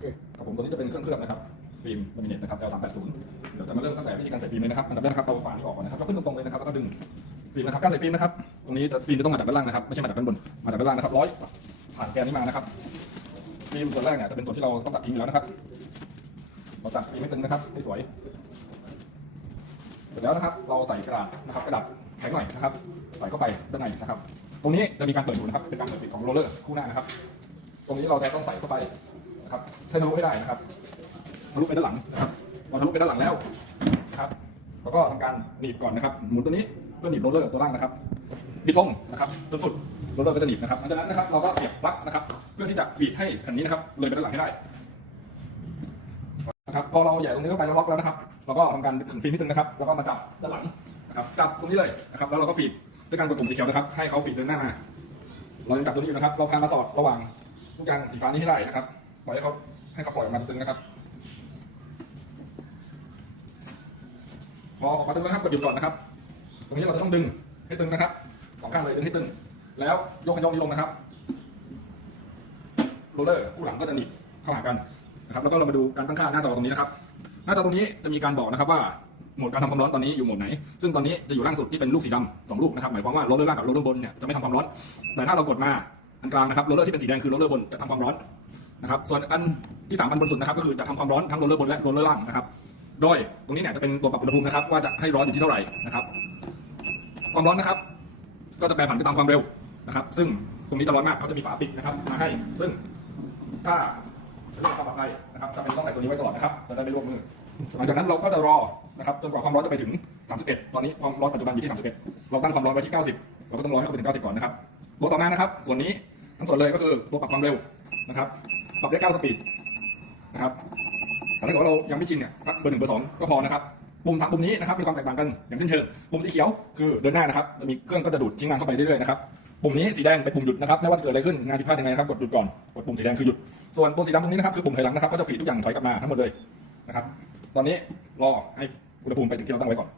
เคครับผมตัวนี้จะเป็นเครื่องเคลือบนะครับฟิล์มลามิเนตนะครับ L380 เดี๋ยวจะมาเริ่มตั้งแต่วิธีการใส่ฟิล์มเลยนะครับอันดับแรกนะครับเอาฝานี้ออกก่อนนะครับแล้วขึ้นตรงๆเลยนะครับแล้วก็ดึงฟิล์มนะครับการใส่ฟิล์มนะครับตรงนี้จะฟิล์มจะต้องมาจากด้านล่างนะครับไม่ใช่มาจากด้านบนมาจากด้านล่างนะครับร้อยผ่านแกนนี้มานะครับฟิล์มส่วนแรกเนี่ยจะเป็นส่วนที่เราต้องตัดทิ้งอยู่แล้วนะครับเราตัดฟิล์มให้ตึงนะครับให้สวยเสร็จแล้วนะครับ เราใส่กระดาษนะครับกระดาษแข็งหน่อยนะครับใส่เข้าไปด้านในนะครับ ตรงนี้จะมีการเปิดอยู่นะครับเป็นการเปิดปิดของโรลเลอร์คู่หน้านะครับ ตรงนี้เราจะต้องใส่เข้าไป ครับให้ทะลุให้ได้นะครับทะลุไปด้านหลังนะครับพอทะลุไปด้านหลังแล้วนะครับแล้วก็ทำการหนีบก่อนนะครับหมุนตัวนี้เพื่อหนีบโรลเลอร์ตัวล่างนะครับบิดลงนะครับจนสุดโรลเลอร์ก็จะหนีบนะครับหลังจากนั้นนะครับ เราก็เสียบปลั๊กนะครับ เพื่อที่จะบีดให้แผ่นนี้นะครับเลยไปด้านหลังให้ได้นะครับพอเราใหญ่ตรงนี้เข้าไปแล้วล็อกแล้วนะครับเราก็ทำการขึงฟิล์มนิดนึงนะครับ แล้วก็มาจับด้านหลังนะครับจับตรงนี้เลยนะครับ แล้วเราก็ฟีดด้วยการกดปุ่มสีเขียวนะครับ ให้เขาฟีดเดินหน้ามาเรายังจับตัวนี้อยู่นะครับ เราพามาสอดระหว่างลูกยางสีฟ้านี้ให้ได้นะครับ ล่อยให้เขาให้เขาปล่อยออกมาตึงนะครับพอออกมาตึงแล้วครับกดหยุดก่อนนะครับ ตรงนี้เราจะต้องดึงให้ตึงนะครับสองข้างเลยดึงให้ตึง แล้วยกขยงนี้ลงนะครับโรลเลอร์คู่หลังก็จะหนีบเข้าหากันนะครับ แล้วก็เรามาดูการตั้งค่าหน้าจอตรงนี้นะครับ หน้าจอตรงนี้จะมีการบอกนะครับว่าโหมดการทำความร้อนตอนนี้อยู่โหมดไหน ซึ่งตอนนี้จะอยู่ล่างสุดที่เป็นลูกสีดำสองลูกนะครับ หมายความว่าโรลเลอร์ล่างกับโรลเลอร์บนเนี่ยจะไม่ทำความร้อน แต่ถ้าเรากดมาอันกลางนะครับโรลเลอร์ที่เป็นสีแดงคือโรลเลอร์บนจะทำความร้อน นะครับส่วนอันที่สามอันบนสุดนะครับก็คือจะทำความร้อนทั้งโรลเลอร์บนและโรลเลอร์ล่างนะครับโดยตรงนี้เนี่ยจะเป็นตัวปรับอุณหภูมินะครับว่าจะให้ร้อนอยู่ที่เท่าไหร่นะครับ ความร้อนนะครับ ก็จะแปรผันไปตามความเร็วนะครับ ซึ่งตรงนี้จะร้อนมากเขาจะมีฝาปิดนะครับมาให้ ซึ่งถ้าเรื่องความปลอดภัยนะครับจะเป็นต้องใส่ตัวนี้ไว้ตลอดนะครับจะได้ไม่ร่วงมือหลังจากนั้นเราก็จะรอนะครับจนกว่าความร้อนจะไปถึง 31 ตอนนี้ความร้อนปัจจุบันอยู่ที่ 31 เราตั้งความร้อนไว้ที่ 90 เราก็ต้องรอให้เขาไปถึง 90 ก่อนนะครับตัวต่อมานะครับ ส่วนนี้ทั้งส่วนเลยก็คือตัวปรับความเร็วนะครับ ปรับได้ 9 สปีดนะครับแต่ถ้าเกิดว่าเรายังไม่ชินเนี่ยสักเบอร์หนึ่งเบอร์สองก็พอนะครับปุ่มทางปุ่มนี้นะครับมีความแตกต่างกันอย่างสิ้นเชิงปุ่มสีเขียวคือเดินหน้านะครับจะมีเครื่องก็จะดูดชิ้นงานเข้าไปเรื่อยๆนะครับปุ่มนี้สีแดงเป็นปุ่มหยุดนะครับไม่ว่าจะเกิดอะไรขึ้นงานผิดพลาดยังไงนะครับกดหยุดก่อนกดปุ่มสีแดงคือหยุด ส่วนตัวสีดำตรงนี้นะครับคือปุ่มถอยหลังนะครับก็จะฝีดทุกอย่างถอยกลับมาทั้งหมดเลยนะครับตอนนี้รอให้อุณหภูมิไปถึงที่เราตั้งไว้ก่อน